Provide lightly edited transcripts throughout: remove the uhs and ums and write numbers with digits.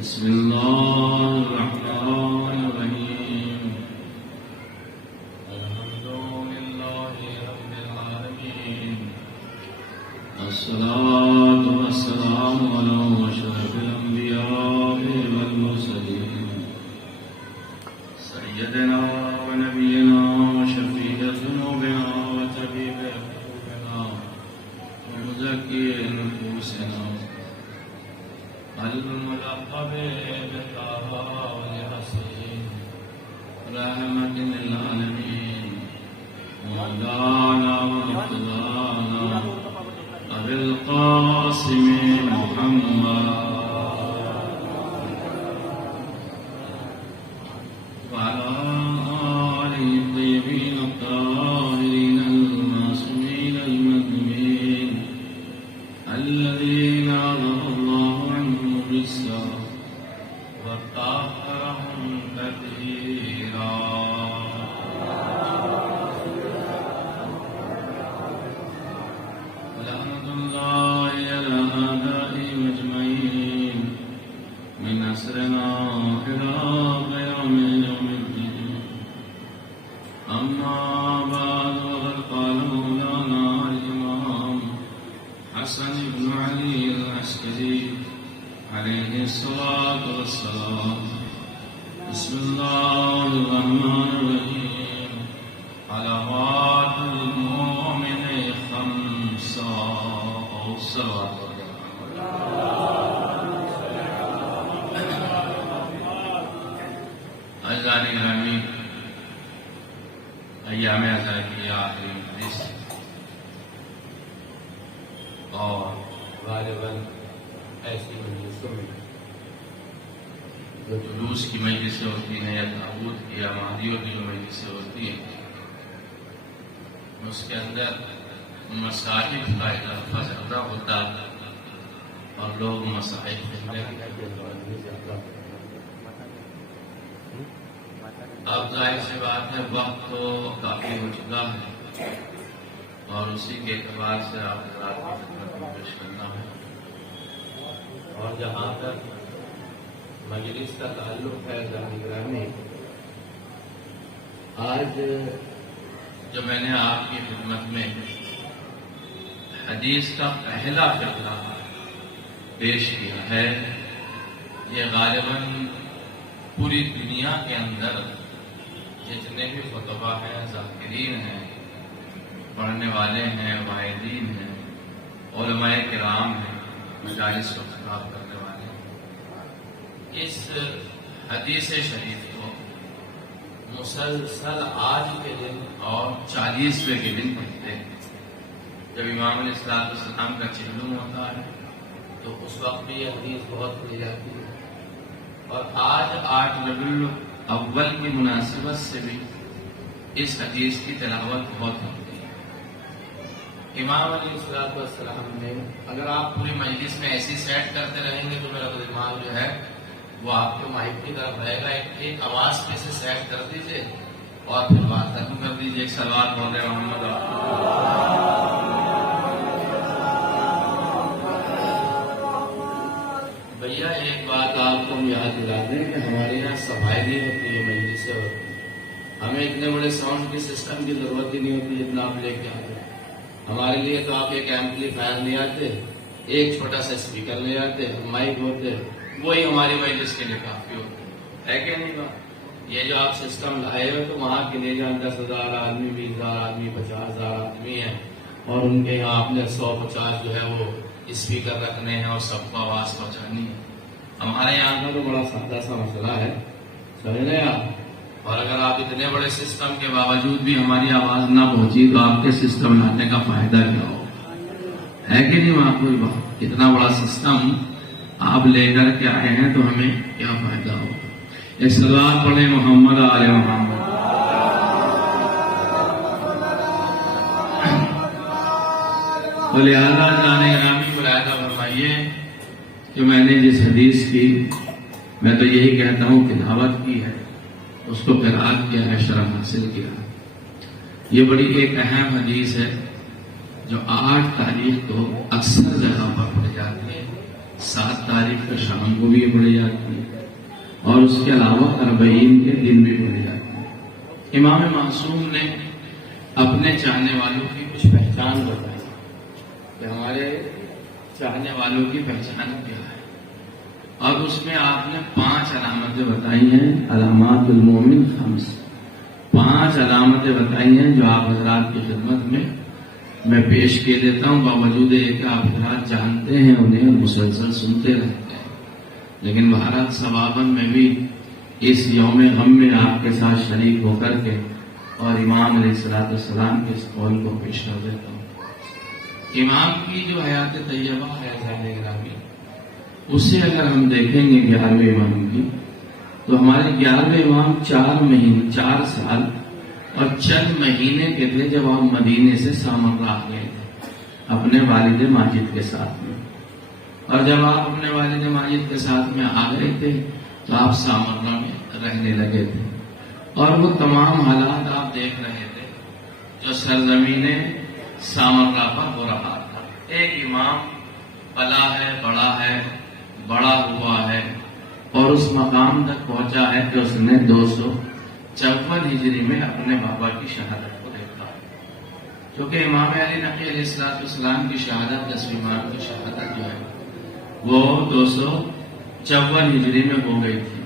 بسم الله الرحمن الرحيم الحمد لله رب العالمين الصلاة والسلام على أشرف الأنبياء والمرسلين سيدنا ونبينا وشفيع ذنوبنا وطبيب قلوبنا ومزكي نفوسنا الملقب بطه الحسين رحمة للعالمين مولانا ومرتضانا أبي القاسم محمد وعلى آله الطيبين الطاهرين المعصومين المذنبين الذين أظهر الله عنهم الرجس وطهرهم تطهيرا ولعنة الله على أعدائهم أجمعين من أسرنا إلى قيام يوم الدين أما بعد وقد قال مولانا الإمام حسن بن علي العسكري عليه الصلاة والسلام بسم الله الرحمن الرحيم حلوات المؤمن خمسة صلوات عزیزان گرامی، ایام عزا کی آخری مجلس اور غالباً ایسی مجلسوں میں جو جلوس کی مجلسیں ہوتی ہیں یا تابوت کی یا مہدیوں کی جو مجلسیں ہوتی ہیں اس کے اندر مصاحف کا اضافہ زیادہ ہوتا اور لوگ مصاحف اب ظاہر سی بات ہے، وقت تو کافی ہو چکا ہے اور اسی کے اعتبار سے آپ حضرات کی خدمت میں پیش کرنا ہے۔ اور جہاں تک مجلس کا تعلق ہے گرامی، آج جو میں نے آپ کی خدمت میں حدیث کا پہلا فقرہ پیش کیا ہے، یہ غالباً پوری دنیا کے اندر جتنے بھی خطبہ ہیں، ذاکرین ہیں، پڑھنے والے ہیں، واعظین ہیں، علماء کرام ہیں، مجالس کو خطاب کرنے والے ہیں، اس حدیث شریف کو مسلسل آج کے دن اور 40ویں کے دن پڑھتے ہیں۔ جب امام علیہ السلام کا چہلم ہوتا ہے تو اس وقت بھی یہ حدیث بہت پڑھی جاتی ہے، اور آج 8 ربیع الاول کی مناسبت سے بھی اس حدیث کی تلاوت بہت ہوتی ہے۔ امام علیہ السلام نے، اگر آپ پوری مجلس میں ایسی سیٹ کرتے رہیں گے تو میرا دماغ جو ہے وہ آپ کے مائک کی طرف رہے گا، ایک آواز پہ سے سیٹ کر دیجئے اور پھر بات ختم کر دیجئے۔ ایک صلوات بولے محمد۔ بھیا ایک بات آپ کو ہم یاد دلا دیں کہ ہمارے یہاں صفائی نہیں ہوتی ہے مجلس سے، ہمیں اتنے بڑے ساؤنڈ کی سسٹم کی ضرورت ہی نہیں ہوتی جتنا آپ لے کے آتے ہیں۔ ہمارے لیے تو آپ ایک ایمپلیفائر لے آتے، ایک چھوٹا سا اسپیکر لے آتے، مائک ہوتے، وہی ہماری مجلس کے لیے کافی ہوتے ہے کہ نہیں بات؟ یہ جو آپ سسٹم لائے ہو تو وہاں کے لیے جہاں 10,000 آدمی، 20,000 آدمی، 50,000 آدمی ہیں اور ان کے یہاں آپ نے 150 جو ہے وہ اسپیکر رکھنے ہیں اور سب کو آواز پہنچانی ہے۔ ہمارے یہاں کا تو بڑا سادہ سا مسئلہ ہے، سمجھ رہے آپ؟ اور اگر آپ اتنے بڑے سسٹم کے باوجود بھی ہماری آواز نہ پہنچی تو آپ کے سسٹم لانے کا فائدہ کیا ہو؟ ہے کہ نہیں وہاں کوئی بات؟ اتنا بڑا سسٹم آپ لے کر کے آئے ہیں تو ہمیں کیا فائدہ ہو؟ ایک صلوات پڑھیں محمد آل محمد۔ تو لہٰذا جانے گرامی ملاحظہ فرمائیے کہ میں نے جس حدیث کی، میں تو یہی کہتا ہوں کہ دعوت کی ہے، اس کو قرآن کیا ہے، شرف حاصل کیا ہے۔ یہ بڑی ایک اہم حدیث ہے جو 8 تاریخ کو اکثر جگہ پر پڑھی جاتی ہے، 7 تاریخ کا شام کو بھی یہ پڑھی جاتی ہے اور اس کے علاوہ 40 کے دن بھی پڑھی جاتی ہے۔ امام معصوم نے اپنے چاہنے والوں کی کچھ پہچان بتائی کہ ہمارے چاہنے والوں کی پہچان کیا ہے، اور اس میں آپ نے 5 علامتیں بتائی ہیں۔ علامات المومن 5 علامتیں بتائی ہیں جو آپ حضرات کی خدمت میں پیش کیے دیتا ہوں، باوجود یہ کہ آپ حضرات جانتے ہیں انہیں مسلسل سنتے رہتے ہیں، لیکن بہرحال ثواباً میں بھی اس یوم غم میں آپ کے ساتھ شریک ہو کر کے اور امام علیہ السلام کے اس قول کو پیش کر دیتا ہوں۔ امام کی جو حیات طیبہ ہے ذہن گرامی، اسے اگر ہم دیکھیں گے 11ویں امام کی، تو ہمارے 11ویں امام 4 سال اور چند مہینے کے تھے جب آپ مدینے سے سامرا آ گئے تھے اپنے والد ماجد کے ساتھ میں، اور جب آپ اپنے والد ماجد کے ساتھ میں آ گئے تھے تو آپ سامرا میں رہنے لگے تھے، اور وہ تمام حالات آپ دیکھ رہے تھے جو سرزمین سامرا پر ہو رہا تھا۔ ایک امام پلا ہے، بڑا ہوا ہے اور اس مقام تک پہنچا ہے کہ اس نے 254 ہجری میں اپنے بابا کی شہادت کو دیکھا ہے، کیونکہ امام علی نقی علیہ السلام کی شہادت 10ویں امام کی شہادت جو ہے وہ 254 ہجری میں ہو گئی تھی۔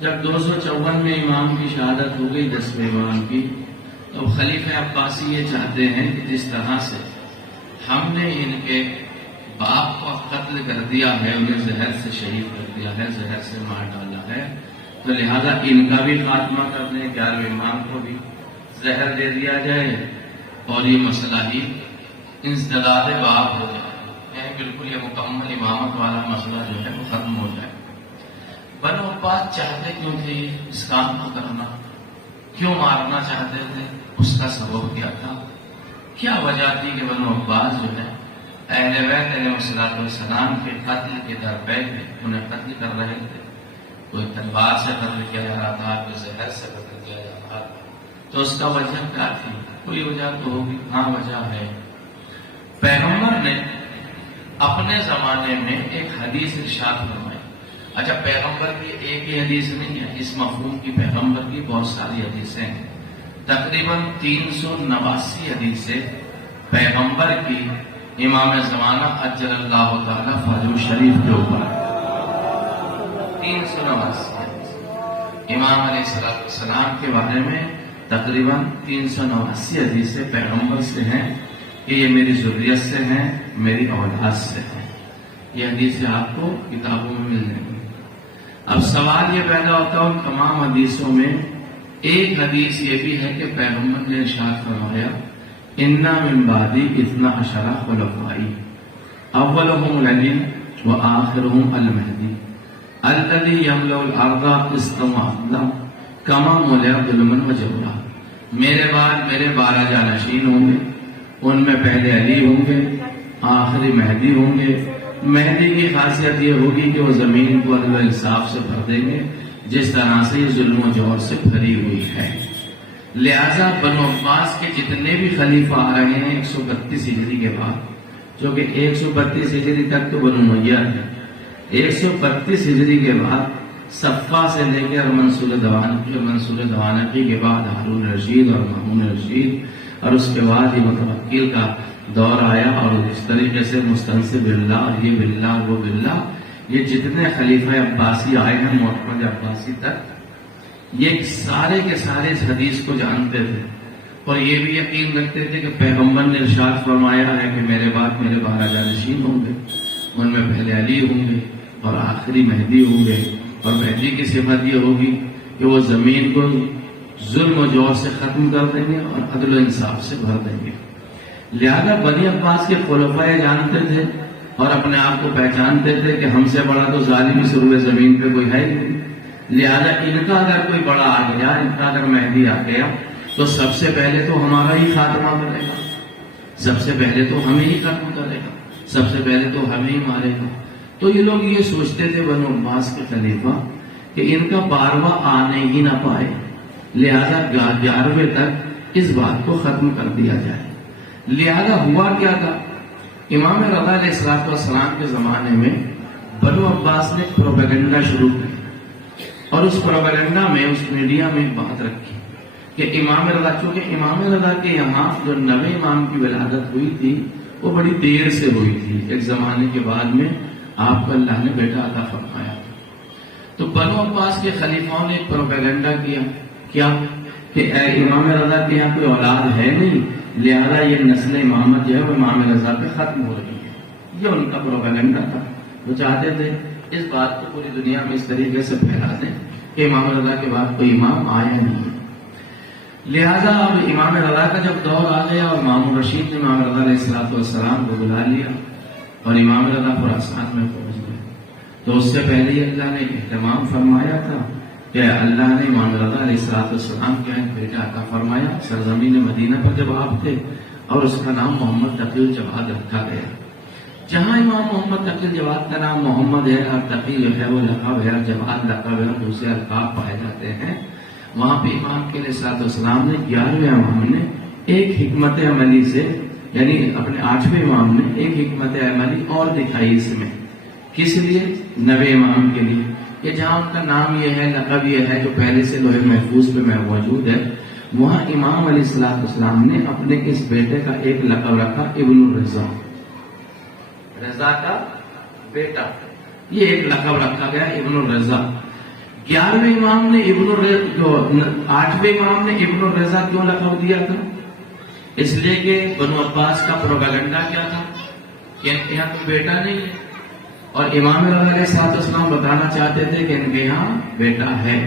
جب 254 میں امام کی شہادت ہو گئی 10ویں امام کی، تو خلیفہ عباسی یہ چاہتے ہیں کہ جس طرح سے ہم نے ان کے باپ کو قتل کر دیا ہے، انہیں زہر سے شہید کر دیا ہے، زہر سے مار ڈالا ہے، تو لہذا ان کا بھی خاتمہ کر دیں، 11ویں امام کو بھی زہر دے دیا جائے اور یہ مسئلہ ہی انسداد باب ہو جائے، بالکل یہ مکمل امامت والا مسئلہ جو ہے وہ ختم ہو جائے۔ بنو عباس چاہتے کیوں تھے اس کام کو کرنا، کیوں مارنا چاہتے تھے، اس کا سبب کیا تھا، کیا وجہ تھی کہ بنو عباس جو ہے اہل بیت علیہ السلام کے قتل کے درپے تھے، انہیں قتل کر رہے تھے، کوئی تلوار سے قتل کیا جا رہا تھا، کوئی زہر سے قتل کیا جا رہا تھا، تو اس کا وجہ کیا تھی؟ کوئی وجہ تو ہوگی، ہاں وجہ ہے۔ پیغمبر نے اپنے زمانے میں ایک حدیث ارشاد فرمائی۔ اچھا، پیغمبر کی ایک ہی حدیث نہیں ہے، اس مفہوم کی پیغمبر کی بہت ساری حدیثیں ہیں، تقریباً 389 حدیثیں پیغمبر کی امام زمانہ اجل اللہ تعالی فرجہ شریف کے اوپر 389 امام علیہ السلام کے بارے میں تقریباً 389 حدیثیں پیغمبر سے ہیں کہ یہ میری ذریت سے ہیں، میری اولاد سے ہیں۔ یہ حدیثیں آپ کو کتابوں میں مل جائیں گی۔ اب سوال یہ پیدا ہوتا ہے ان تمام حدیثوں میں ایک حدیث یہ بھی ہے کہ پیغمبر نے ارشاد فرمایا اِنَّ مِن بَعْدِي 12 خُلَفَاءَ اولهم علی وآخرهم المہدی الذی یملأ الارض قسطا وعدلا کما ملئ ظلما وجورا۔ میرے بعد میرے 12 جانشین ہوں گے، ان میں پہلے علی ہوں گے، آخری مہدی ہوں گے۔ مہدی کی خاصیت یہ ہوگی کہ وہ زمین کو عدل و انصاف سے بھر دیں گے جس طرح سے یہ ظلم و جور سے بھری ہوئی ہے۔ لہذا بنو عباس کے جتنے بھی خلیفہ آ رہے ہیں 132 ہجری کے بعد، جو کہ 132 ہجری تک تو بنو امیہ ہے، 132 ہجری کے بعد صفا سے لے کر منصور دوانقی کے بعد ہارون رشید اور مامون رشید، اور اس کے بعد یہ متوکل کا دور آیا، اور اس طریقے سے مستنصر باللہ اور یہ باللہ وہ باللہ، یہ جتنے خلیفہ عباسی آئے ہیں معتمد عباسی تک، یہ سارے کے سارے اس حدیث کو جانتے تھے اور یہ بھی یقین رکھتے تھے کہ پیغمبر نے ارشاد فرمایا ہے کہ میرے بعد میرے 12 جانشین ہوں گے، ان میں پہلے علی ہوں گے اور آخری مہدی ہوں گے، اور مہدی کی صفت یہ ہوگی کہ وہ زمین کو ظلم و جور سے ختم کر دیں گے اور عدل و انصاف سے بھر دیں گے۔ لہذا بنی عباس کے خلفاء جانتے تھے اور اپنے آپ کو پہچانتے تھے کہ ہم سے بڑا تو ظالم اس روئے زمین پہ کوئی ہے نہیں، لہذا ان کا اگر کوئی بڑا آ گیا، ان کا اگر مہدی آ گیا تو سب سے پہلے تو ہمارا ہی خاتمہ کرے گا، سب سے پہلے تو ہمیں ہی ختم کرے گا، سب سے پہلے تو ہمیں ہی مارے گا۔ تو یہ لوگ یہ سوچتے تھے بنو عباس کے خلیفہ کہ ان کا 12واں آنے ہی نہ پائے، لہذا 11ویں تک اس بات کو ختم کر دیا جائے۔ لہذا ہوا کیا تھا، امام رضا علیہ السلام کے زمانے میں بنو عباس نے پروپیگنڈا شروع کی اور اس پروپیگنڈا میں اس میڈیا میں بات رکھی کہ امام رضا، چونکہ امام رضا کے یہاں جو نویں امام کی ولادت ہوئی تھی وہ بڑی دیر سے ہوئی تھی، ایک زمانے کے بعد میں آپ کو اللہ نے بیٹا عطا فرمایا. تو بنو عباس کے خلیفاؤں نے ایک پروپیگنڈا کیا کہ اے امام رضا کے یہاں کوئی اولاد ہے نہیں، لہذا یہ نسل امامت جو ہے وہ امام رضا پہ ختم ہو رہی ہے. یہ ان کا پروپیگنڈا تھا. وہ چاہتے تھے اس بات کو پوری دنیا میں اس طریقے سے پھیلا دیں کہ امام رضا کے بعد کوئی امام آیا نہیں ہے. لہذا اب امام رضا کا جب دور آ گیا اور مامون رشید نے امام رضا علیہ السلام کو بلا لیا اور امام رضا خراسان میں پہنچ گئے، تو اس سے پہلے ہی اللہ نے اہتمام فرمایا تھا کہ اللہ نے امام رضا علیہ السلام کے ایک بیٹا عطا فرمایا سرزمین مدینہ پر جب آپ تھے، اور اس کا نام محمد تقی الجواد رکھا گیا. جہاں امام محمد تقی الجواد کا نام محمد ہے اور تقی جو ہے وہ لقب ہے، جواد لقب ہے، دوسرے القاب پائے جاتے ہیں، وہاں پہ امام کے علیہ السلام نے 11ویں امام نے ایک حکمت عملی سے، یعنی اپنے 8ویں امام نے ایک حکمت عملی اور دکھائی اس میں. کس لیے؟ 9ویں امام کے لیے، کہ جہاں ان کا نام یہ ہے، لقب یہ ہے جو پہلے سے لوح محفوظ پہ موجود ہے، وہاں امام علیہ السلام نے اپنے اس بیٹے کا ایک لقب رکھا ابن الرضا، رضا کا بیٹا، یہ ایک لقب رکھا گیا ابن الرضا. 11ویں امام نے ابن الرضا، 8ویں امام نے ابن الرضا کیوں لقب دیا تھا؟ اس لیے کہ بنو عباس کا پروپیگنڈا کیا تھا کہ ان کے یہاں تو بیٹا نہیں ہے، اور امام رضا علیہ السلام بتانا چاہتے تھے کہ ان کے یہاں بیٹا ہے.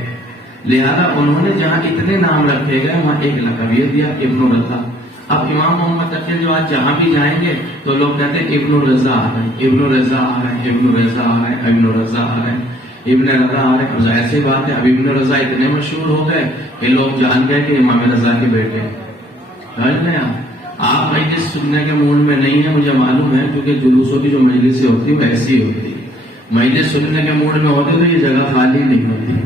لہذا انہوں نے جہاں اتنے نام رکھے گئے وہاں ایک لقب یہ دیا ابن الرضا. اب امام محمد تقی جو آج جہاں بھی جائیں گے تو لوگ کہتے ہیں ابن الرضا آ رہے ہیں، ابن الرضا آ رہے ہیں، ابن الرضا آ رہے ہیں، ابن الرضا آ رہے ہیں، ابن رضا آ رہے ہیں. اب ظاہر سی بات ہے اب ابن رضا اتنے مشہور ہو گئے کہ لوگ جان گئے کہ امام رضا کے بیٹے ہیں. آپ مجلس سننے کے موڈ میں نہیں ہے، مجھے معلوم ہے، کیونکہ جلوسوں کی جو مجلسیں ہوتی ہیں وہ ایسی ہوتی ہے. مجلس سننے کے موڈ میں ہوتے تو یہ جگہ خالی نہیں ہوتی.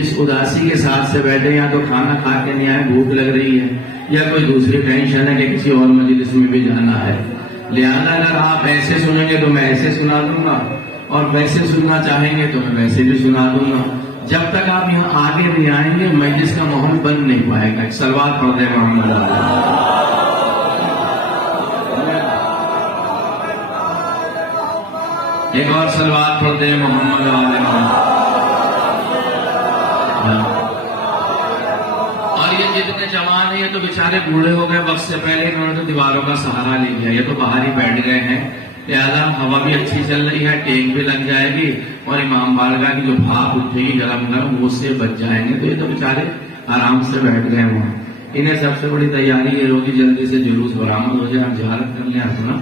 اس اداسی کے ساتھ سے بیٹھے، یا تو کھانا کھا کے نہیں آئے، بھوک لگ رہی ہے، یا کوئی دوسری ٹینشن ہے کہ کسی اور مجلس میں بھی جانا ہے. لہذا اگر آپ ایسے سنیں گے تو میں ایسے سنا دوں گا، اور ویسے سننا چاہیں گے تو میں ویسے بھی سنا دوں گا. جب تک آپ یہاں آگے نہیں آئیں گے مجلس کا ماحول بن نہیں پائے گا. صلوات پڑھ دیں محمد. ایک اور صلوات پڑھ دیں محمد علیہ. اور یہ جتنے جوان ہیں یہ تو بیچارے بوڑھے ہو گئے وقت سے پہلے، انہوں نے تو دیواروں کا سہارا لے لیا، یہ تو باہر ہی بیٹھ گئے ہیں. لہٰذا ہوا بھی اچھی چل رہی ہے، ٹینک بھی لگ جائے گی، اور امام بارگاہ کی جو بھاپ اٹھے گی گرم گرم وہ سے بچ جائیں گے. تو یہ تو بیچارے آرام سے بیٹھ گئے وہاں. انہیں سب سے بڑی تیاری یہ ہوگی جلدی سے جلوس برآمد ہو جائے، ہم زیارت کر لیں اپنا،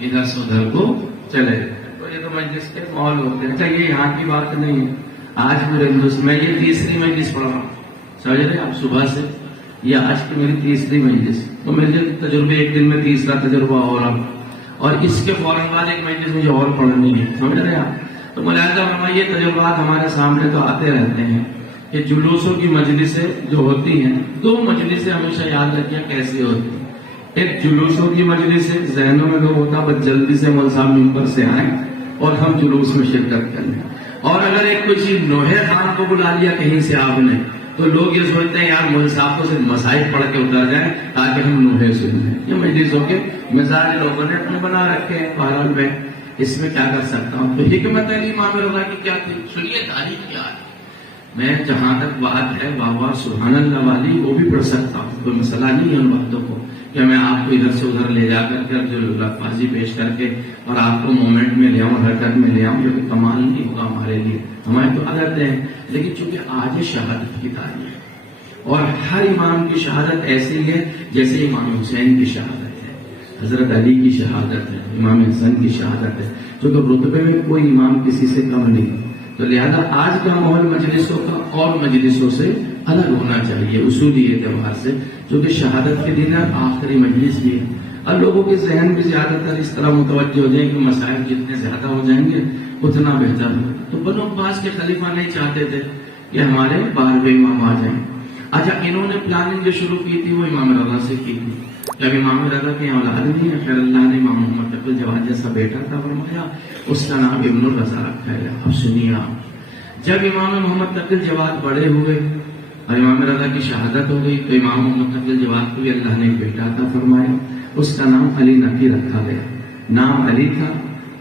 ادھر سے ادھر کو چلے. تو یہ تو مجلس کے ماحول ہوتے ہیں. اچھا یہ یہاں کی بات نہیں ہے، آج میرے ہندوستان میں یہ تیسری مجلس پڑھ رہا ہوں، سمجھ رہے آپ، صبح سے یہ آج کی میری تیسری مجلس. تو میرے تجربے ایک دن میں تیسرا تجربہ ہو رہا، اور اس کے فوراً بعد ایک مجلس مجھے اور پڑھنی ہے، سمجھ رہے آپ. تو ملاحظہ فرمائیے یہ تجربات ہمارے سامنے تو آتے رہتے ہیں کہ جلوسوں کی مجلسیں جو ہوتی ہیں، 2 مجلسیں ہمیشہ یاد رکھیں کیسی ہوتی ہیں. ایک جلوسوں کی مجلس ہے، ذہنوں میں تو ہوتا بس جلدی سے مول صاحب ممبر سے آئیں اور ہم جلوس میں شرکت کر لیں. اور اگر ایک کوئی چیز نوحے خان کو بلا لیا کہیں سے آپ نے، تو لوگ یہ سوچتے ہیں یار مول صاحب کو صرف مسائل پڑھ کے اتر جائیں تاکہ ہم نوحے سن لیں. یہ مجلسوں کے مزاج لوگوں نے اپنے بنا رکھے ہیں. بہرحال میں اس میں کیا کر سکتا ہوں. تو حکمت علی امام رضا کی کیا تھی؟ سنیے تاریخ کیا ہے. میں جہاں تک بات ہے واہ سبحان اللہ والی وہ بھی پڑھ سکتا ہوں، کوئی مسئلہ نہیں ہے ان باتوں کو کہ میں آپ کو ادھر سے ادھر لے جا کر جو لفاظی پیش کر کے اور آپ کو مومنٹ میں لے آؤں، حرکت میں لے آؤں، جو کہ کمال نہیں ہوگا ہمارے لیے، ہمارے تو عادت ہے. لیکن چونکہ آج شہادت کی تاریخ اور ہر امام کی شہادت ایسی ہے جیسے امام حسین کی شہادت ہے، حضرت علی کی شہادت ہے، امام حسن کی شہادت ہے، جو کہ رتبے میں کوئی امام کسی سے کم نہیں. تو لہذا آج کا ماحول مجلسوں کا اور مجلسوں سے الگ ہونا چاہیے اصولی اعتبار سے، جو کہ شہادت کے دن آخری مجلس بھی ہے. اور لوگوں کے ذہن بھی زیادہ تر اس طرح متوجہ ہو جائیں کہ مسائل جتنے زیادہ ہو جائیں گے اتنا بہتر ہوگا. تو بنو عباس کے خلیفہ نہیں چاہتے تھے کہ ہمارے 12ویں امام آ جائیں، اچھا انہوں نے پلاننگ جو شروع کی تھی وہ امام رضا سے کی تھی. جب امام رضا کے اولاد نہیں ہے، پھر اللہ نے امام محمد تقی الجواد جیسا بیٹا تھا فرمایا، اس کا نام ابن الرضا رکھا ہے. اب سنیے آپ، جب امام محمد تقی الجواد بڑے ہوئے اور امام رضا کی شہادت ہو گئی تو امام محمد تقی الجواد کو بھی اللہ نے ایک بیٹا عطا فرمایا، اس کا نام علی نقی رکھا گیا. نام علی تھا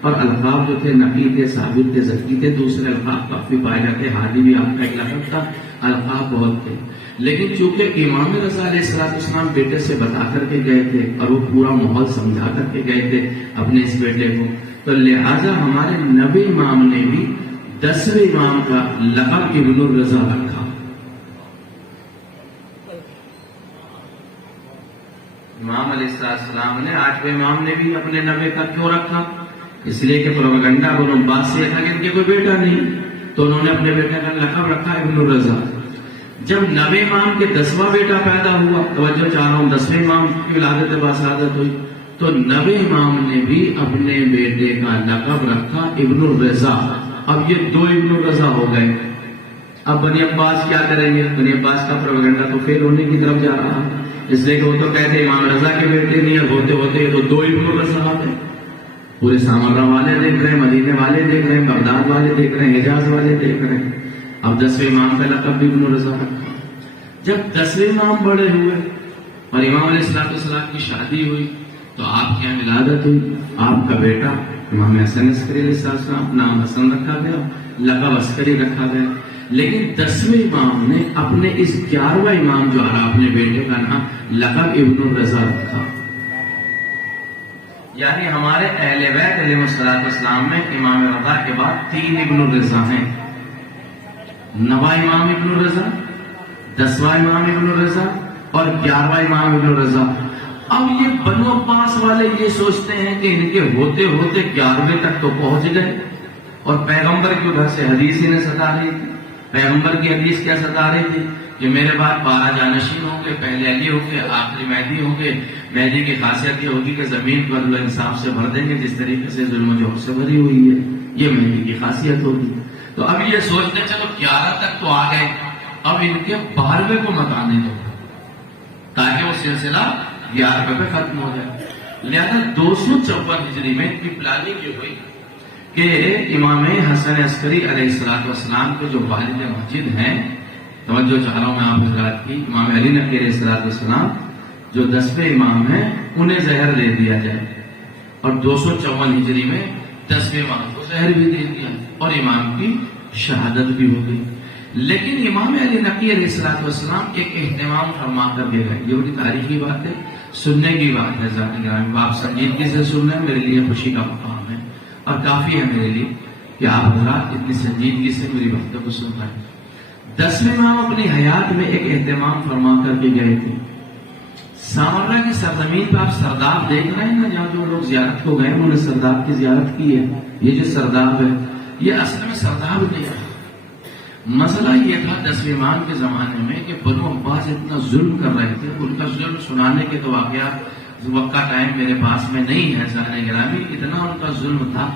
اور القاب جو تھے نقی تھے، ثابت تھے، زکی تھے. دوسرے القاب کافی پائے جاتے، ہادی بھی آپ کا ایک لقب تھا، القاب بہت تھے. لیکن چونکہ امام رضا علیہ السلام بیٹے سے بتا کر کے گئے تھے اور وہ پورا ماحول سمجھا کر کے گئے تھے اپنے اس بیٹے کو، تو لہذا ہمارے نبی امام نے بھی 10ویں امام کا لقب ابن الرضا رکھا. امام علیہ السلام نے 8ویں امام نے بھی اپنے نبی کا کیوں رکھا؟ اس لیے کہ پروپیگنڈا ابن عباس سے تھا کہ ان کے کوئی بیٹا نہیں، تو انہوں نے اپنے بیٹے کا لقب رکھا ابن الرضا. جب 9ویں امام کے 10واں بیٹا پیدا ہوا، توجہ چاہ رہا ہوں، 10ویں امام کی ولادت باسعادت ہوئی تو 9ویں امام نے بھی اپنے بیٹے کا لقب رکھا ابن الرضا. اب یہ 2 ابن الرضا ہو گئے. اب بنی عباس کیا کریں گے؟ بنی عباس کا پروپیگنڈا تو فیل ہونے کی طرف جا رہا ہے، اس لیے کہ وہ تو کہتے امام رضا کے بیٹے نہیں، اور ہوتے ہوتے تو 2 ابن الرضا آ گئے. پورے سامرہ والے دیکھ رہے ہیں، مدینے والے دیکھ رہے ہیں، بغداد والے دیکھ رہے ہیں، حجاز والے دیکھ رہے ہیں. اب 10ویں امام کا لقب بھی ابن الرضا رکھا. جب 10ویں امام بڑے ہوئے اور امام علیہ السلام کی شادی ہوئی تو آپ کی یہاں ولادت ہوئی. آپ کا بیٹا امام حسن عسکری علیہ السلام، نام حسن رکھا گیا، لقب عسکری رکھا گیا. لیکن 10ویں امام نے اپنے اس 11واں امام جو آ رہا اپنے بیٹے کا نام لقب ابن الرضا رکھا. یعنی ہمارے اہل بیت علیہ السلام میں امام رضا کے بعد 3 ابن الرضا ہیں. 9واں امام ابن الرضا، 10واں امام ابن الرضا اور 11واں امام ابن الرضا. اب یہ بنو عباس والے یہ سوچتے ہیں کہ ان کے ہوتے ہوتے 11ویں تک تو پہنچ گئے، اور پیغمبر کے ادھر سے حدیث انہیں ستا رہی تھی. پیغمبر کی حدیث کیا ستا رہی تھی کہ میرے بعد 12 جانشین ہوں گے، پہلے علی ہوں گے، آخری مہدی ہوں گے. مہدی کی خاصیت یہ ہوگی کہ زمین کو عدل و انصاف سے بھر دیں گے، جس طریقے سے ظلم و جور سے بھری ہوئی ہے، یہ مہدی کی خاصیت ہوگی. تو اب یہ سوچتے چلو 11 تک تو آ گئے، اب ان کے 12ویں کو مت آنے دو تاکہ وہ سلسلہ 11ویں پہ ختم ہو جائے. لہذا 254 ہجری میں کی پلاننگ یہ ہوئی کہ امام حسن عسکری علیہ السلام کے جو والد مسجد ہیں، توجہ چاہ رہا ہوں میں آپ حضرات کی، امام علی نقی علیہ السلام جو 10ویں امام ہیں انہیں زہر دے دیا جائے. اور 254 ہجری میں 10ویں امام کو زہر بھی دے دیا اور امام کی شہادت بھی ہو گئی. لیکن امام علی نقی علیہ السلام ایک اہتمام فرما کر دے گئے. یہ بڑی تاریخی بات ہے، سننے کی بات ہے. ذات گرامی آپ سنجیدگی سے سن رہے ہیں، میرے لیے خوشی کا مقام ہے اور کافی ہے میرے لیے کہ آپ حضرات اتنی سنجیدگی سے میری باتوں کو سن رہے ہیں. 10ویں امام اپنی حیات میں ایک اہتمام فرما کر کے گئے تھے. سامرہ کی سرزمین پہ آپ سرداب دیکھ رہے ہیں نا، جہاں جو لوگ زیارت کو گئے انہوں نے سرداب کی زیارت کی ہے. یہ جو سرداب ہے یہ اصل میں سرداب نہیں ہے. مسئلہ یہ تھا 10ویں امام کے زمانے میں کہ بنو عباس اتنا ظلم کر رہے تھے. ان کا ظلم سنانے کے تو واقعات وقت کا ٹائم میرے پاس میں نہیں ہے ذہن گرامی. اتنا ان کا ظلم تھا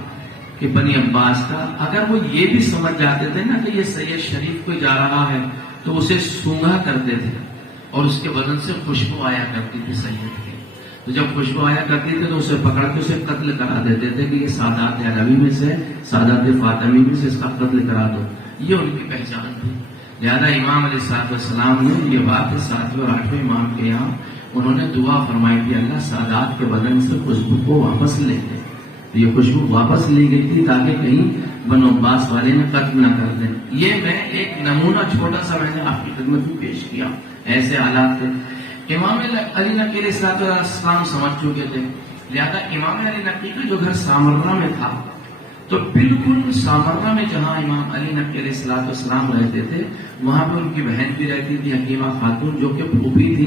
کہ بنی عباس کا اگر وہ یہ بھی سمجھ جاتے تھے نا کہ یہ سید شریف کوئی جا رہا ہے تو اسے سونگا کرتے تھے اور اس کے بدن سے خوشبو آیا کرتی تھی سید کی. تو جب خوشبو آیا کرتی تھی تو اسے پکڑ کے اسے قتل کرا دیتے تھے کہ یہ سادات علوی میں سے، سادات فاطمی میں سے اس کا قتل کرا دو. یہ ان کی پہچان تھی. لہذا امام علیہ السلام نے یہ بات 7ویں اور 8ویں امام کے یہاں انہوں نے دعا فرمائی تھی، اللہ سادات کے بدن سے خوشبو کو واپس لے لے. یہ خوشبو واپس لی گئی تھی تاکہ کہیں بنو عباس والے نے قتل نہ کر دیں. یہ میں ایک نمونہ چھوٹا سا میں نے آپ کی خدمت میں پیش کیا. ایسے حالات تھے. امام علی نقی علیہ السلام سمجھ چکے تھے. لہذا امام علی نقی کا جو گھر سامرہ میں تھا تو بالکل سامرہ میں جہاں امام علی نقی علیہ السلام رہتے تھے وہاں پہ ان کی بہن بھی رہتی تھی حکیمہ خاتون، جو کہ پھوپھی تھی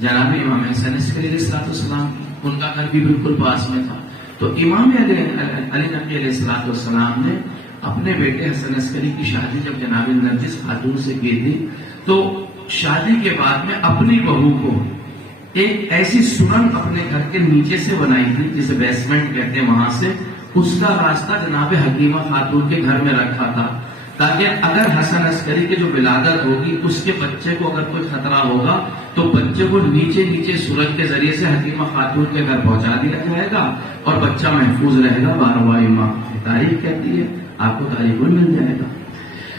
جناب امام حسن عسکری علیہ السلام کی. ان کا گھر بھی بالکل پاس میں تھا. تو امام علی نقی علیہ السلام نے اپنے بیٹے حسن عسکری کی شادی جب جناب نرجس خاتون سے کی تھی تو شادی کے بعد میں اپنی بہو کو ایک ایسی سرنگ اپنے گھر کے نیچے سے بنائی تھی جسے بیسمنٹ کہتے ہیں، وہاں سے اس کا راستہ جناب حکیمہ خاتون کے گھر میں رکھا تھا تاکہ اگر حسن عسکری کی جو ولادت ہوگی اس کے بچے کو اگر کوئی خطرہ ہوگا تو بچے کو نیچے نیچے سورج کے ذریعے سے حکیمہ خاتون کے گھر پہنچا دیا جائے گا اور بچہ محفوظ رہے گا. 12واں امام تاریخ کہتی ہے، آپ کو تاریخ میں مل جائے گا.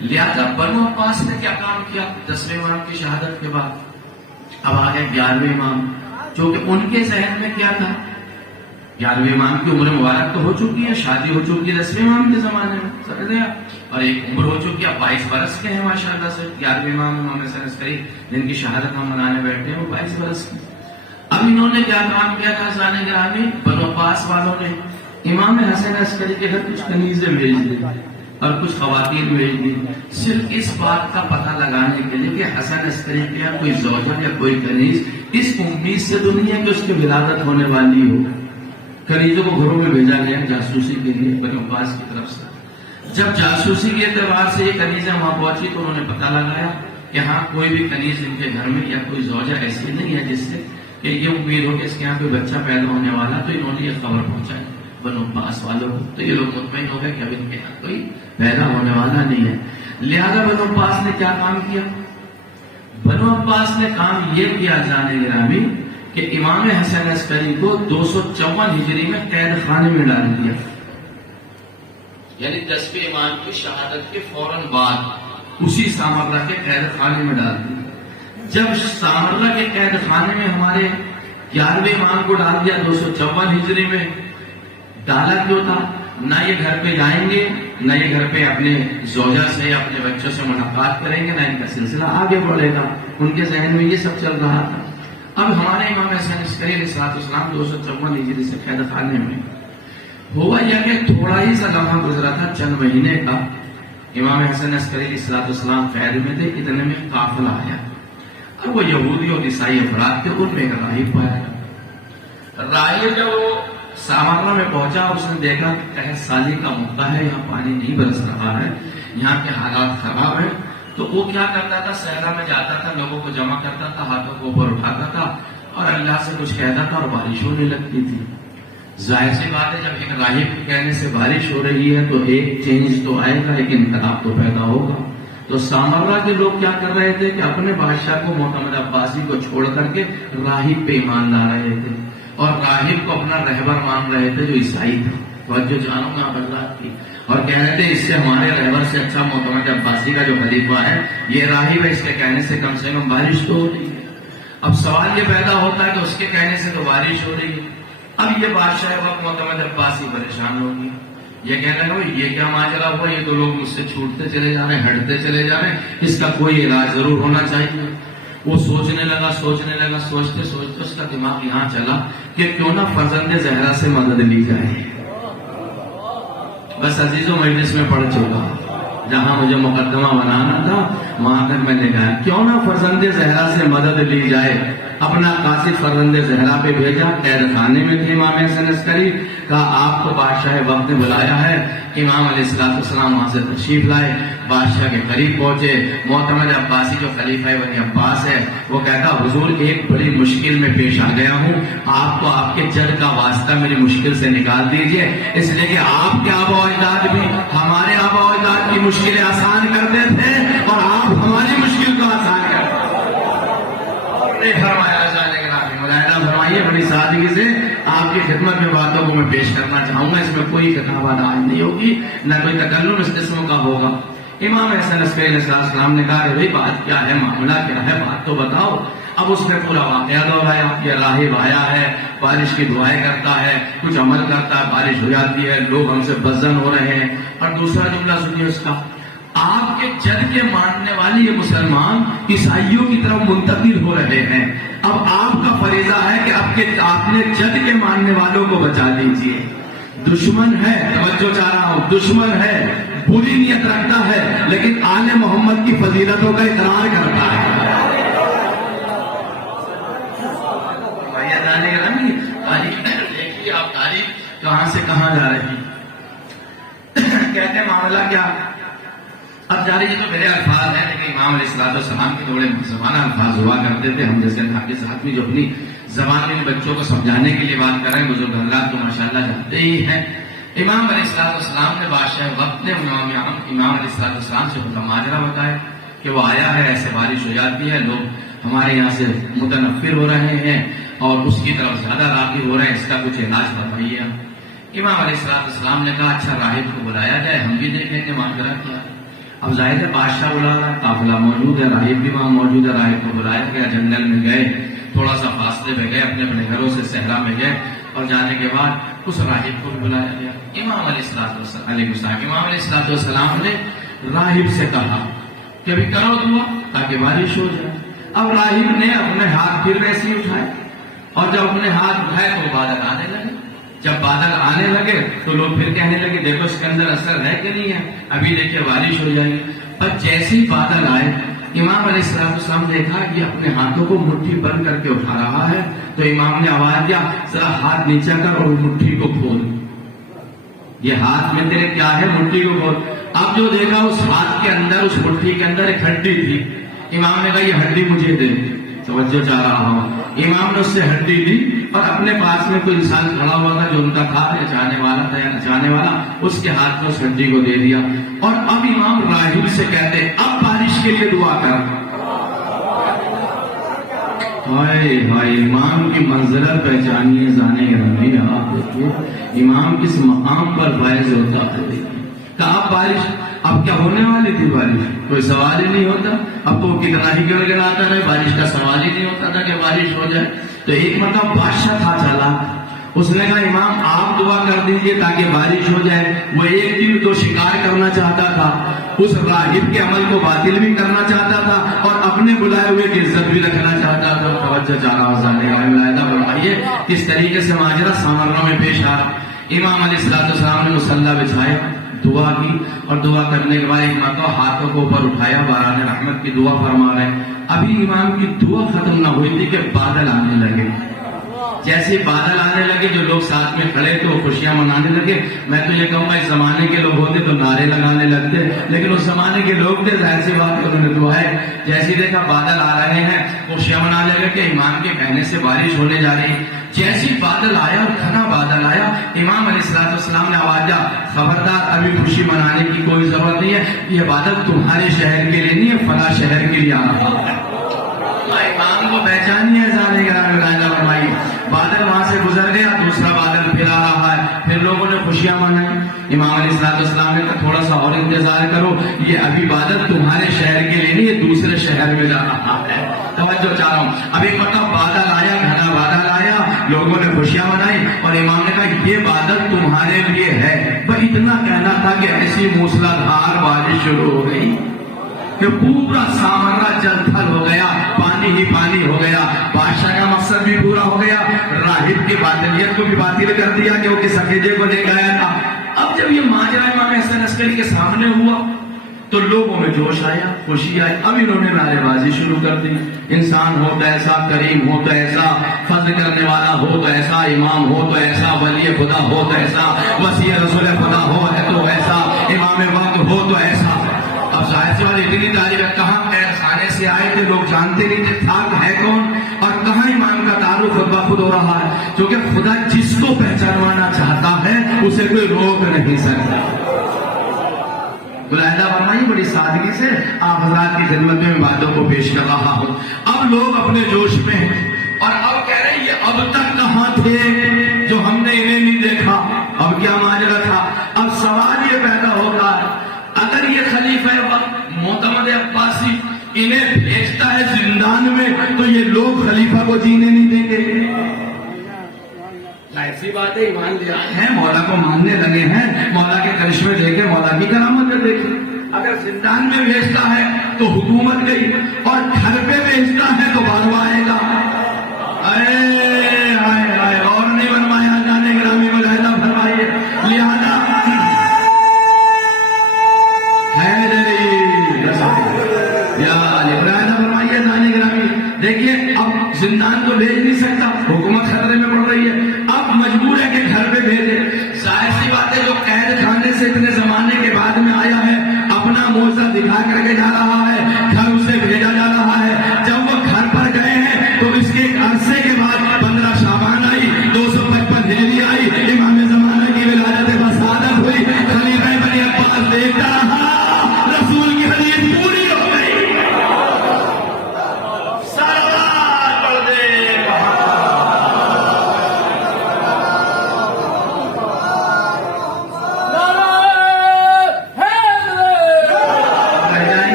لہذا بنو عباس نے کیا کام کیا 10ویں امام کی شہادت کے بعد؟ اب آگے 11ویں امام، جو کہ ان کے ذہن میں کیا تھا، 11ویں امام کی عمر مبارک تو ہو چکی ہے، شادی ہو چکی ہے 10ویں امام کے زمانے میں، سمجھ گیا، اور ایک عمر ہو چکی ہے، 22 برس کے ہیں ماشاءاللہ سے. 11ویں امام حسن عسکری جن کی شہادت ہم منانے بیٹھے ہیں وہ 22 برس کے. اب انہوں نے کیا کام کیا تھا سانے گرامی، بنو عباس والوں نے امام حسن عسکری کے گھر کچھ کنیزیں بھیج دی اور کچھ خواتین بھیج دی، صرف اس بات کا پتہ لگانے کے لیے کہ حسن عسکری کے یہاں کوئی زوجہ یا کوئی کنیز اس امید سے تو نہیں ہے کہ اس کی ولادت ہونے والی ہو. کنیزوں کو گھروں میں بھیجا گیا جاسوسی کے لیے بنو عباس کی طرف سے. جب جاسوسی کے اعتبار سے یہ کنیزیں وہاں پہنچی تو انہوں نے پتہ لگایا کہ ہاں کوئی بھی کنیز ان کے گھر میں یا کوئی زوجہ ایسی نہیں ہے جس سے کہ یہ امید ہو کہ اس کے یہاں کوئی بچہ پیدا ہونے والا، تو انہوں نے یہ خبر پہنچائی بنو عباس والوں کو. تو یہ لوگ مطمئن ہو گئے کہ اب ان کے یہاں کوئی پیدا ہونے والا نہیں ہے. لہذا بنو عباس نے کیا کام کیا؟ بنو عباس نے کام یہ کیا جانے گرامی کہ امام حسن عسکری کو 254 ہجری میں قید خانے میں ڈال دیا، یعنی 10ویں امام کی شہادت کے فوراً بعد اسی سامرہ کے قید خانے میں ڈال دیا. جب سامرہ کے قید خانے میں ہمارے 11ویں امام کو ڈال دیا 254 ہجری میں، ڈالا کیوں تھا؟ نہ یہ گھر پہ جائیں گے، نہ یہ گھر پہ اپنے زوجہ سے اپنے بچوں سے ملاقات کریں گے، نہ ان کا سلسلہ آگے بڑھے گا. ان کے ذہن میں یہ سب چل رہا تھا. اب ہمارے امام حسن عسکری علیہ السلام 254 ہجری سے قید خانے میں. ہوا یہ کہ تھوڑا ہی سا لمحہ گزرا تھا، چند مہینے کا. امام حسن عسکری علیہ السلام قید میں تھے، اتنے میں قافلہ آیا اور وہ یہودی اور عیسائی افراد تھے. ان میں ایک راہب پایا. راہب جب وہ سامرہ میں پہنچا، اس نے دیکھا کہ قحط سالی کا موقع ہے، یہاں پانی نہیں برس رہا ہے، یہاں کے حالات خراب ہیں. تو وہ کیا کرتا تھا، صحرا میں جاتا تھا، لوگوں کو جمع کرتا تھا، ہاتھوں کو اوپر اٹھاتا تھا اور اللہ سے کچھ کہتا تھا اور بارش ہونے لگتی تھی. ظاہر سی بات ہے جب ایک راہب کے کہنے سے بارش ہو رہی ہے تو ایک چینج تو آئے گا، ایک انقلاب تو پیدا ہوگا. تو سامرہ کے لوگ کیا کر رہے تھے کہ اپنے بادشاہ کو معتمد عباسی کو چھوڑ کر کے راہب پہ ایمان لا رہے تھے اور راہب کو اپنا رہبر مان رہے تھے جو عیسائی تھا. توجہ جانو گا حضرات کی. اور کہہ رہے تھے اس سے ہمارے رہبر سے اچھا معتمد عباسی کا جو خلیفہ ہے یہ راہب ہے، اس کے کہنے سے کم بارش تو ہو رہی ہے. اب سوال یہ پیدا ہوتا ہے کہ اس کے کہنے سے تو بارش ہو رہی ہے. اب یہ بادشاہ وقت معتمد عباسی پریشان ہوگی، یہ کہنے لگا یہ کیا ماجرا ہوا، یہ تو لوگ مجھ سے چھوٹتے چلے جا رہے ہیں، ہٹتے چلے جا رہے ہیں، اس کا کوئی علاج ضرور ہونا چاہیے. وہ سوچنے لگا، سوچتے سوچتے اس کا دماغ یہاں چلا کہ کیوں نہ فرزند زہرا سے مدد لی جائے. بس عزیزوں مجلس میں پڑھ چکا، جہاں مجھے مقدمہ بنانا تھا وہاں تک میں نے کہا کیوں نہ فرزند زہرا سے مدد لی جائے. اپنا قاصد فرزند زہرا پہ بھیجا، قید خانے میں تھے امام حسن عسکری. کہا آپ کو بادشاہ وقت نے بلایا ہے. امام علیہ السلام وہاں سے تشریف لائے، بادشاہ کے قریب پہنچے. معتمد عباسی جو خلیفہ بنی عباس ہے وہ کہتا حضور ایک بڑی مشکل میں پیش آ گیا ہوں، آپ کو آپ کے جد کا واسطہ میری مشکل سے نکال دیجئے، اس لیے کہ آپ کے آبا و اجداد بھی ہمارے آبا و اجداد کی مشکلیں آسان کرتے تھے اور آپ ہماری مشکل کو آسان کرتے. فرمایا جانے کا ملاحظہ فرمائیے بڑی سادگی سے آپ کی خدمت میں باتوں کو میں پیش کرنا چاہوں گا. اس میں کوئی خطابات آج نہیں ہوگی، نہ کوئی تکلم اس قسم کا ہوگا. امام حسن عسکری علیہ السلام نے کہا کہ بھائی بات کیا ہے، معاملہ کیا ہے، بات تو بتاؤ. اب اس نے پورا واقعہ دہرایا. یہ راہب آیا ہے، بارش کی دعائیں کرتا ہے، کچھ عمل کرتا ہے، بارش ہو جاتی ہے، لوگ ہم سے بدظن ہو رہے ہیں. اور دوسرا جملہ سنیے اس کا، آپ کے جد کے ماننے والے یہ مسلمان عیسائیوں کی طرف منتقل ہو رہے ہیں. اب آپ کا فریضہ ہے کہ آپ نے جد کے ماننے والوں کو بچا دیجئے. دشمن ہے، توجہ چاہ رہا ہوں، دشمن ہے، بری نیت رکھتا ہے، لیکن آل محمد کی فضیلتوں کا اقرار کرتا ہے. دیکھیے آپ تاریخ کہاں سے کہاں جا رہی. کہتے ہیں معاملہ کیا. اب جاری یہ تو میرے الفاظ ہیں، لیکن امام علیہ السلام کے بڑے زبانہ الفاظ ہوا کرتے تھے. ہم جیسے حافظ آدمی جو اپنی زبان میں بچوں کو سمجھانے کے لیے بات کر رہے ہیں، بزرگ حضرات تو ماشاءاللہ جانتے ہی ہیں امام علیہ السلام نے بادشاہ وقت نے امام علیہ السلام سے ان کا ماجرا بتایا کہ وہ آیا ہے، ایسے بارش ہو جاتی ہے، لوگ ہمارے یہاں سے متنفر ہو رہے ہیں اور اس کی طرف زیادہ راغب ہو رہے ہیں، اس کا کچھ علاج بتائیے۔ امام علیہ السلام نے کہا اچھا راہب کو بلایا جائے، ہم بھی دیکھیں کہ ماجرا کیا۔ اب ظاہر ہے بادشاہ بلا رہا ہے، قافلہ موجود ہے، راہب بھی وہاں موجود ہے، راہب کو بلایا گیا، جنگل میں گئے، تھوڑا سا فاصلے میں گئے، اپنے اپنے گھروں سے صحرا میں گئے، اور جانے کے بعد اس راہب کو بھی بلایا گیا۔ امام علیہ السلام نے راہب سے کہا کہ ابھی کرو دعا تاکہ بارش ہو جائے۔ اب راہب نے اپنے ہاتھ پھر ویسے ہی اٹھائے، اور جب اپنے ہاتھ اٹھائے تو بادل آنے لگے۔ جب بادل آنے لگے تو لوگ پھر کہنے لگے دیکھو اس کے اندر اثر ہے کہ نہیں ہے، ابھی دیکھیے بارش ہو جائے گی۔ پر جیسے ہی بادل آئے، امام علیہ السلام نے دیکھا کہ اپنے ہاتھوں کو مٹھی بند کر کے اٹھا رہا ہے، تو امام نے آواز دیا ذرا ہاتھ نیچا کر اور مٹھی کو کھول، یہ ہاتھ میں تیرے کیا ہے، مٹھی کو کھول۔ اب جو دیکھا اس ہاتھ کے اندر، اس مٹھی کے اندر ایک ہڈی تھی۔ امام نے کہا یہ ہڈی مجھے دے، توجہ چاہ رہا ہوں۔ امام نے اس سے ہڈی دی، اور اپنے پاس میں کوئی انسان کھڑا ہوا تھا جو ان کا تھا، یا چاہنے والا تھا یا نہ چاہنے والا، اس کے ہاتھ میں اس ہڈی کو دے دیا۔ اور اب امام راہب سے کہتے اب بارش کے لیے دعا کر۔ ہائے ہائے، امام کی منزلت پہچانیے، جانے گرامی، آپ دیکھیے امام کس مقام پر فائز ہوتا ہے۔ کہ اب بارش، اب کیا ہونے والی تھی بارش، کوئی سوال ہی نہیں ہوتا، اب تو کتنا ہی گڑگڑاتا رہے، بارش کا سوال ہی نہیں ہوتا تھا کہ بارش ہو جائے۔ تو ایک مرتبہ بادشاہ تھا چلا، اس نے کہا امام آپ دعا کر دیجئے تاکہ بارش ہو جائے۔ وہ ایک دن تو شکار کرنا چاہتا تھا، اس راہب کے عمل کو باطل بھی کرنا چاہتا تھا، اور اپنے بلائے ہوئے کی عزت بھی رکھنا چاہتا تھا۔ توجہ چاہ رہا فرمائیے کس طریقے سے ماجرا سامرا میں پیش آ رہا۔ امام علیہ السلام نے مصلی بچھایا، دعا کی، اور دعا کرنے کے بعد ایک مرتبہ ہاتھوں کو اوپر اٹھایا، باران رحمت کی دعا فرما رہے۔ ابھی امام کی دعا ختم نہ ہوئی تھی کہ بادل آنے لگے۔ جیسے بادل آنے لگے، جو لوگ ساتھ میں کھڑے تھے وہ خوشیاں منانے لگے۔ میں تو یہ کہوں گا اس زمانے کے لوگ ہوتے تو نعرے لگانے لگتے، لیکن اس زمانے کے لوگ تھے، ظاہر سی بات انہوں نے دعائیں، جیسے دیکھا بادل آ رہے ہیں خوشیاں منانے لگے کہ امام کے کہنے سے بارش ہونے جا رہی۔ جیسی بادل آیا اور گھنا بادل آیا، امام علیہ السلام نے آواز دیا خبردار ابھی خوشی منانے کی کوئی ضرورت نہیں ہے، یہ بادل تمہارے شہر کے لیے نہیں ہے، فلاں شہر کے لیے آ رہا ہے۔ امام کو پہچانی ہے، جانے فرمائی بادل وہاں سے گزر گیا، دوسرا بادل پھر آ رہا ہے، پھر لوگوں نے خوشیاں منائی۔ امام علیہ السلام نے کہا تھوڑا سا اور انتظار کرو، یہ ابھی بادل تمہارے شہر کے لیے نہیں، یہ دوسرے شہر میں جا رہا ہے۔ توجہ چاہ رہا ہوں، اب ایک مرتبہ بادل آیا، گھنا بادل آیا، لوگوں نے خوشیاں منائی، اور امام نے کہا یہ بادل تمہارے لیے ہے۔ بس اتنا کہنا تھا کہ ایسی موسلا دھار بارش شروع ہو گئی کہ پورا سامرا جل تھل ہو گیا، پانی ہی پانی ہو گیا۔ بادشاہ کا مقصد بھی پورا ہو گیا، راہب کی باطلیت کو بھی باطل کر دیا کہ وہ کس عقیدے کو لے گیا تھا۔ اب جب یہ ماجرا امام حسن عسکری کے سامنے ہوا تو لوگوں میں جوش آیا، خوشی آئی۔ اب انہوں نے نعرے بازی شروع کر دی، انسان ہو تو ایسا، کریم ہو تو ایسا، فضل کرنے والا ہو تو ایسا، امام ہو تو ایسا، ولی خدا ہو تو ایسا، وسیع رسول خدا ہو ہے تو ایسا، امام وقت ہو تو ایسا۔ اب ظاہر سی بات اتنی تعریف ہے، کہاں خیر خانے سے آئے تھے لوگ جانتے نہیں تھے تھا ہے کون، اور کہاں امام کا تعارف خود بخود ہو رہا ہے، کیونکہ خدا جس کو پہچانوانا چاہتا ہے اسے کوئی روک نہیں سکتا۔ ملاحظہ فرمائیے بڑی سادگی سے آپ حضرات کی خدمت میں باتوں کو پیش کر رہا ہوں۔ اب لوگ اپنے جوش میں ہیں، اور اب کہہ رہے ہیں یہ اب تک کہاں تھے جو ہم نے انہیں نہیں دیکھا، اب کیا ماجرا تھا۔ اب سوال یہ پیدا ہوگا اگر یہ خلیفہ وقت معتمد عباسی انہیں بھیجتا ہے زندان میں تو یہ لوگ خلیفہ کو جینے نہیں دیں گے۔ ایسی بات ہے، ایمان لے آئے ہیں، مولا کو ماننے لگے ہیں، مولا کے کرشمے دیکھے، مولا کی کرامت دیکھے۔ اگر زندان میں بھیجتا ہے تو حکومت گئی، اور گھر پہ بھیجتا ہے تو باروا آئے گا۔ اور نہیں بنوایا جانے گرامی ملاحظہ فرمائیے، لہذا دیکھیے اب زندان تو بھیج نہیں سکتا، حکومت خطرے میں پڑ رہی ہے، اب مجبور ہے کہ گھر پہ بھیجے۔ ظاہر سی بات ہے جو قید خانے سے اتنے زمانے کے بعد میں آیا ہے اپنا موزہ دکھا کر کے جا رہا ہے، گھر اسے بھیجا جا رہا ہے۔ جب وہ گھر پر گئے ہیں تو اس کے ایک عرصے کے بعد 15 شعبان آئی، 255 ہجری آئی، امام زمانہ کی ولادت بس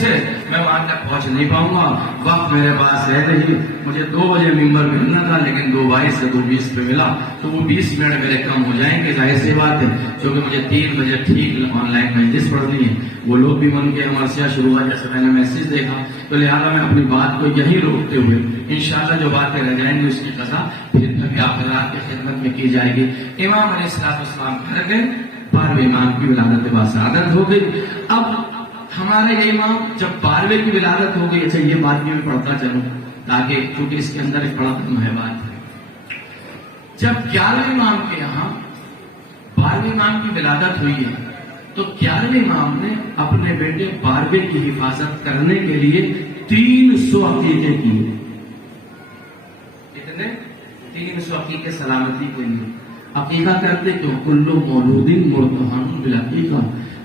سے میں وہاں تک پہنچ نہیں پاؤں گا، وقت میرے پاس ہے نہیں، مجھے 2 بجے ممبر ملنا تھا لیکن 2:22 سے 2:20 پہ ملا، تو وہ 20 منٹ میرے کم ہو جائیں گے، ظاہر سی بات ہے، کیونکہ مجھے 3 بجے ٹھیک آن لائن مجلس پڑھنی ہے، وہ لوگ بھی من کے مرثیہ شروع ہوا جیسے میں نے میسج دیکھا، تو لہٰذا میں اپنی بات کو یہی روکتے ہوئے انشاءاللہ جو باتیں رہ جائیں گی اس کی قضا پھر کبھی آپ حضرات کی خدمت میں کی جائے گی۔ امام علیہ السلام گھر گئے، 12ویں امام کی ولادت باسعادت ہو گئی۔ اب ہمارے یہ امام جب 12ویں کی ولادت ہو گئی، اچھا یہ بات بھی میں پڑھتا چلوں تاکہ کیونکہ اس کے اندر ایک بڑا ہے بات ہے، جب 11ویں امام کے یہاں 12ویں امام کی ولادت ہوئی ہے تو 11ویں امام نے اپنے بیٹے 12ویں کی حفاظت کرنے کے لیے 300 عقیقے کیے۔ کتنے؟ 300 عقیقے سلامتی کے لیے۔ عقیقہ کرتے کیوں؟ کلو مولود مرتہن بالعقیقہ،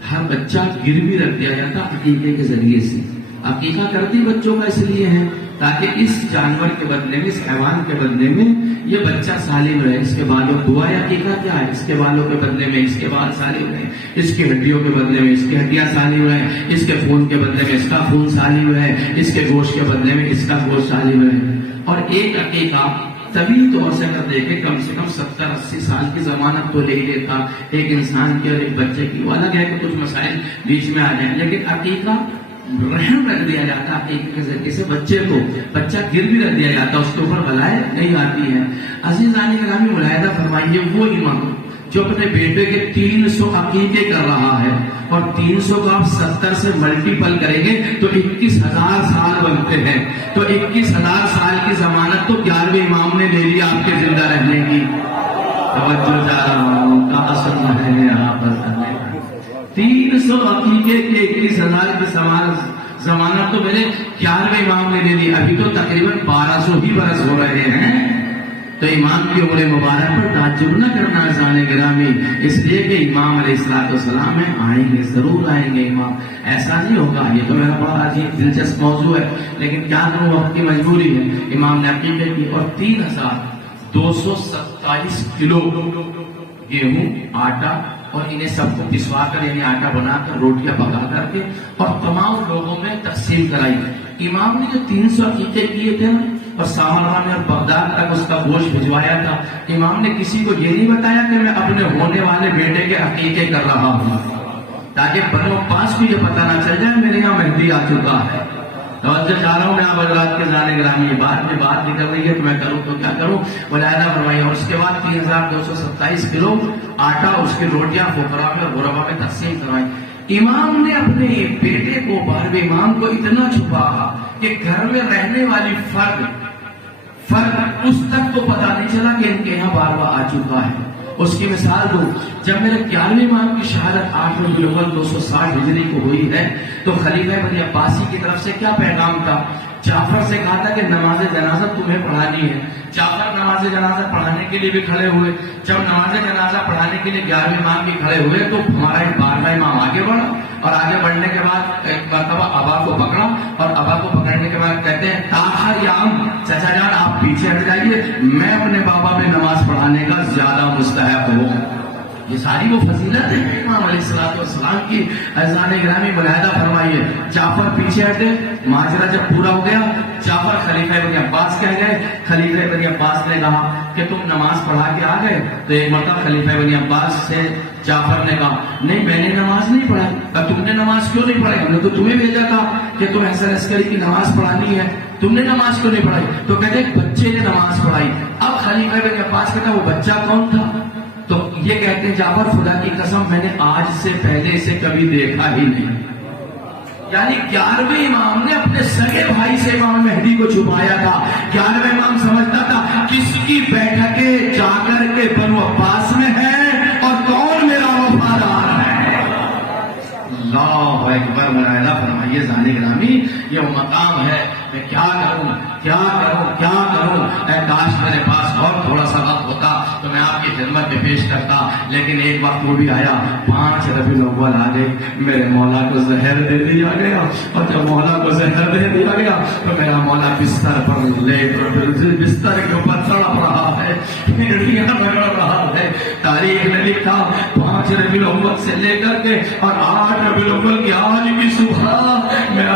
ہر بچہ گروی رکھ دیا جاتا عقیقے کے ذریعے سے۔ عقیقہ کرتی بچوں کا اس لیے ہے تاکہ اس جانور کے بدلے میں، اس حیوان کے بدلے میں یہ بچہ سالم رہے، اس کے بالوں دعائے عقیقہ کیا ہے؟ اس کے بالوں کے بدلے میں اس کے بال سالم رہے، اس کی ہڈیوں کے بدلے میں اس کی ہڈیاں سالم رہے، اس کے خون کے بدلے میں اس کا خون سالم رہے، اس کے گوشت کے بدلے میں اس کا گوشت سالم رہے۔ اور ایک عقیقہ طویل طور سے اگر دیکھیں کم سے کم 70-80 سال کی ضمانت تو لے ہی لیتا ایک انسان کی اور ایک بچے کی۔ وہ الگ ہے کہ کچھ مسائل بیچ میں آ جائیں، لیکن عقیقہ رحم رکھ دیا جاتا ہے کے ذریعے سے، بچے کو بچہ گر بھی رکھ دیا جاتا ہے، اس کے اوپر بلائے نہیں آتی ہے۔ عزیزان گرامی ملاحظہ فرمائیے، وہ امام جو اپنے بیٹے کے 300 عقیقے کر رہا ہے اور 300 کو آپ 70 سے ملٹیپل کریں گے تو 21,000 سال بنتے ہیں، تو 21,000 سال کی ضمانت تو 11ویں امام نے لے لی آپ کے زندہ رہنے کی۔ توجہ چاہ رہا ہوں کا اصل ہے یہاں پر 300 عقیقے کے 21,000 کی ضمانت تو میرے 11ویں امام نے لے لی۔ ابھی تو تقریباً 1200 ہی برس ہو رہے ہیں، تو امام کی عمر مبارک پر تعجب نہ کرنا عزیزان گرامی، اس لیے کہ امام علیہ السلام میں آئیں گے، ضرور آئیں گے امام، ایسا نہیں ہوگا۔ یہ تو میرا بڑا عجیب دلچسپ موضوع ہے، لیکن کیا کروں، وقت کی مجبوری ہے۔ امام نے عقیقے کی اور 3,227 کلو گیہوں، آٹا اور انہیں سب کو پسوا کر یعنی آٹا بنا کر روٹیاں پکا کر کے اور تمام لوگوں میں تقسیم کرائی۔ امام نے جو 300 عقیقے کیے تھے نا اور سامرا میں اور بغداد تک اس کا گوشت بھجوایا تھا، امام نے کسی کو یہ نہیں بتایا کہ میں اپنے ہونے والے بیٹے کے عقیقے کر رہا ہوں، تاکہ بنو عباس کو یہ پتہ نہ چل جائے میرے یہاں مہدی آ چکا ہے۔ توجہ چاہ رہا ہوں میں آپ حضرات کے ذہن گرامی، یہ بات نکل رہی ہے تو میں کروں تو کیا کروں، ملاحظہ فرمائیے۔ اور اس کے بعد 3,227 کلو آٹا، اس کی روٹیاں فقراء میں اور غربا میں تقسیم کروائی۔ امام نے اپنے بیٹے کو 12ویں امام کو اتنا چھپایا کہ گھر میں رہنے والی فرد اس تک تو پتا نہیں چلا کہ ان کے یہاں 12واں آ چکا ہے۔ اس کی مثال دو، جب میرے 11ویں امام کی شہادت 8 ربیع الاول 260 ہجری کو ہوئی ہے تو خلیفہ بنی عباسی کی طرف سے کیا پیغام تھا؟ جعفر سے کہا تھا کہ نماز جنازہ تمہیں پڑھانی ہے۔ جعفر نماز جنازہ پڑھانے کے لیے بھی کھڑے ہوئے۔ جب نماز جنازہ پڑھانے کے لیے 11ویں امام بھی کھڑے ہوئے تو ہمارا 12واں امام آگے بڑھا، اور آگے بڑھنے کے بعد ایک مرتبہ ابا کو پکڑا، اور ابا کو پکڑنے کے بعد کہتے ہیں تاخر یا چچا جان آپ پیچھے ہٹ جائیے، میں اپنے بابا میں نماز پڑھانے کا زیادہ مستحق ہوں۔ یہ ساری وہ فضیلت ہے امام علیہ السلام کی۔ عزیزان گرامی ملاحظہ فرمائیے، جعفر پیچھے ہٹے، ماجرا جب پورا ہو گیا جعفر خلیفہ بنی عباس کہہ گئے۔ خلیفہ بنی عباس نے کہا کہ تم نماز پڑھا کے آ گئے، تو ایک مرتبہ خلیفہ بنی عباس سے جعفر نے کہا نہیں میں نے نماز نہیں پڑھائی۔ تم نے نماز کیوں نہیں پڑھائی؟ ہم نے تو تمہیں بھیجا تھا کہ تم حسن عسکری کی نماز پڑھانی ہے، تم نے نماز کیوں نہیں پڑھائی؟ تو کہتے ایک بچے نے نماز پڑھائی۔ اب خلیفہ بنی عباس کہتا وہ بچہ کون تھا؟ تو یہ کہتے ہیں جعفر خدا کی قسم میں نے آج سے پہلے سے کبھی دیکھا ہی نہیں۔ یعنی 11ویں امام نے اپنے سگے بھائی سے امام مہدی کو چھپایا تھا۔ 11ویں امام سمجھتا تھا کس کی بیٹھکیں جا کر کے بنو عباس میں ہے اور کون میرا وفادار ہے۔ اللہ اکبر، ملاحظہ فرمائیے ذہن گرامی، یہ وہ مقام ہے میں کیا کروں کیا کروں کیا کروں۔ اے کاش میرے پاس اور تھوڑا سا وقت ہوتا تو میں آپ کی خدمت میں پیش کرتا، لیکن ایک وقت وہ بھی آیا 5 ربیع الاول آ گئے، میرے مولا کو زہر دے دیا گیا، اور جب مولا کو زہر دے دیا گیا تو میرا مولا بستر پر لیٹ بستر کے اوپر تڑپ رہا ہے، ہڈیاں رگڑ رہا ہے۔ تاریخ نے لکھا 5 ربیع الاول سے لے کر کے اور 8 ربیع الاول کی آج کی صبح میرا